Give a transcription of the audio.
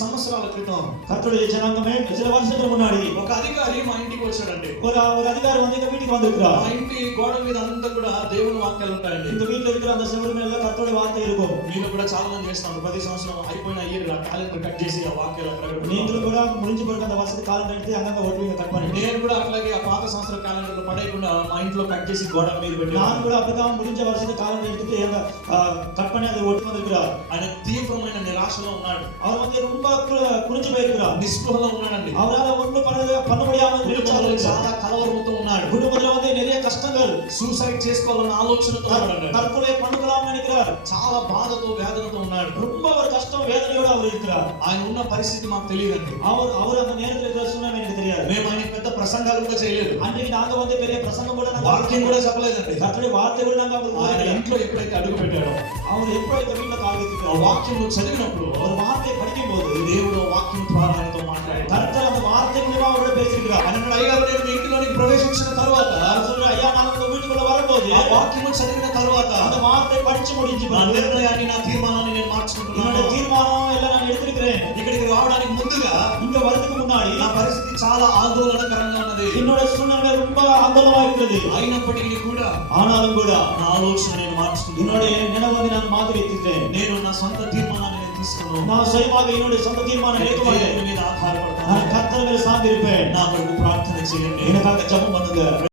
సంవత్సరాల క్రితం கர்த்தருடைய ஜனங்கமே சில வருஷத்துக்கு முன்னாடி ఒక అధికారి మా ఇంటికి వచ్చాడండి. ஒரு அதிகாரி வந்து எங்க வீட்டுக்கு வந்திருக்கிறார். మా ఇంటి గోడ మీద అంతా కూడా దేవుని వాక్యాలు ఉంటాయండి. இந்த வீட்ல இருக்கிற அந்த செவுரு மேல கர்த்தருடைய வார்த்தை இருக்கும். మీరు కూడా చాలా మంది చేస్తున్నారు. ప్రతి సంవత్సరం అయిపోయిన ఇయర్ క్యాలెండర్ కట్ చేసి ఆ వాక్యాలు అక్కడ நீங்களும் கூட முடிஞ்சு போற அந்த வருஷத்து காலண்டர் எடுத்து அங்கங்க ஒட்டுவீங்க கட் பண்ணி. నేను కూడా అట్లాగే ఆ పాత సంవత్సరం క్యాలెండర్ పడేయకుండా మా ఇంట్లో కట్ చేసి గోడ మీద పెట్టి நான் கூட அப்படிதான் முடிஞ்ச வருஷத்து காலண்டர் எடுத்துட்டு எங்க கட் பண்ணி அதை ஒட்டி வந்திருக்கிறார். ఆయన తీవ్రమైన నిరాశలో ఉన్నాడు. அவர் வந்து ரொம்ப குனிஞ்சு போயிருக்கிறார். నిస్పృహలో ఉన్నాడండి. அவரால ஒண்ணும் பண்ண முடியாம చాలా కలవరంతో ఉన్నాడు. குடும்பத்துல வந்து நிறைய கஷ்டங்கள். సూసైడ్ చేసుకోవాలన్న ఆలోచనతో ఉన్నాడు. தற்கொலை பண்ணிக்கலாம்னு நினைக்கிறார். చాలా బాధతో వేదనతో ఉన్నాడు. ரொம்ப ஒரு கஷ்டம் வேதனையோட அவர் இருக்கிறார். ఆయన ఉన్న పరిస్థితి మాకు తెలియదండి. அவர் அந்த நேரத்துல இருக்கிற சூழ்நிலை எனக்கு தெரியாது. మేము ఆయన పెద్ద ప్రసంగాలు కూడా చేయలేదు. அன்றைக்கு நாங்க வந்து பெரிய பிரசங்கம் கூட நாங்க వాక్యం కూడా చెప్పలేదండి. கர்த்தருடைய வார்த்தை கூட நாங்க ఆయన ఇంట్లో ఎప్పుడైతే అడుగు పెట్టాడో அவர் ఎప్పుడైతే వీళ్ళ కాలు ఆ ఎత్తుతారో వాక్యం చదివినప్పుడు ஒரு வார்த்தை படிக்கும்போது దేవుడు వాక్యం ద్వారా ఆయనతో మాట్లాడాడు. கர்த்தர் அந்த வார்த்தை மூலமா அவரோட பேசியிருக்கிறார். ఆయన అన్నాడు, అయ్యా నేను మీ ఇంటిలోనికి ప్రవేశించిన తర్వాత அவர் சொல்றாரு, ஐயா நான் உங்க வீட்டுக்குள்ள வரும்போது ఆ వాక్యం చదివిన తర్వాత அந்த வார்த்தை படிச்சு முடிஞ்சு నా నిర్ణయాన్ని నా తీర్మానాన్ని నేను మార్చుకుంటున్నాను. என்னோட தீர்மானம் எல்லாம் நான் எடுத்திருக்கிறேன். ఇక్కడికి రావడానికి ముందుగా இங்க வரதுக்கு முன்னாடி నా పరిస్థితి చాలా ఆందోళనకరంగా ఉన్నది. என்னோட சூழ்நிலை ரொம்ப ஆந்தோலமா இருக்கிறது. అయినప్పటికీ కూడా ஆனாலும் கூட నా ఆలోచన నేను మార్చుకుంటున్నాను. என்னுடைய நினைவை நான் மாற்றி வைத்திருக்கிறேன். నేను నా సొంత తీర్మానాన్ని నేను తీసుకున్నాను. நான் சுயமாக என்னுடைய சொந்த தீர்மானம் எடுக்க மாட்டேன். దేవుని మీద ఆధారపడతాను. நான் கர்த்தர் மேல சார்ந்திருப்பேன். నా కొరకు ప్రార్థన చేయండి. எனக்காக ஜெபம் பண்ணுங்க.